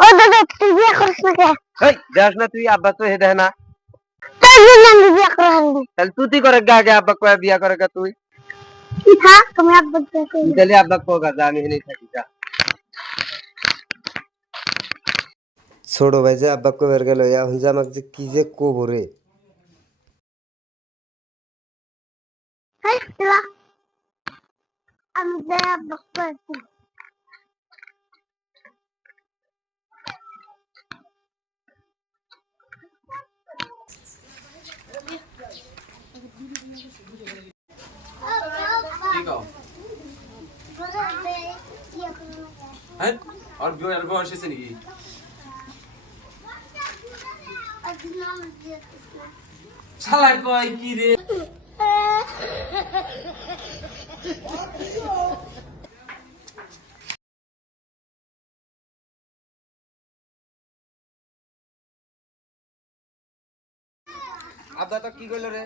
ও দাদা তুই বিয়ে করিস না কে? এই দেখ না তুই আব্বা তো হে দেখ না তোর জন্য আমি বিয়ে করান দি। তাহলে তুই করে গা আগে আব্বা কয়ে বিয়া করে গা তুই কি থাক তুমি আব্বা তুই কই? তাহলে আব্বা কো গা যা আমি হেনেই থাকি যা ছোট ভাই যে আব্বা কবের গেল এখন যে আমাকে যে কি যে কবো রে হ্যাঁ চলা আমি যে আব্বা কইছি। ठीक हो हैं और वो ऐसे से नहीं শালা কই কি রে আব্বা তো কি কইলো রে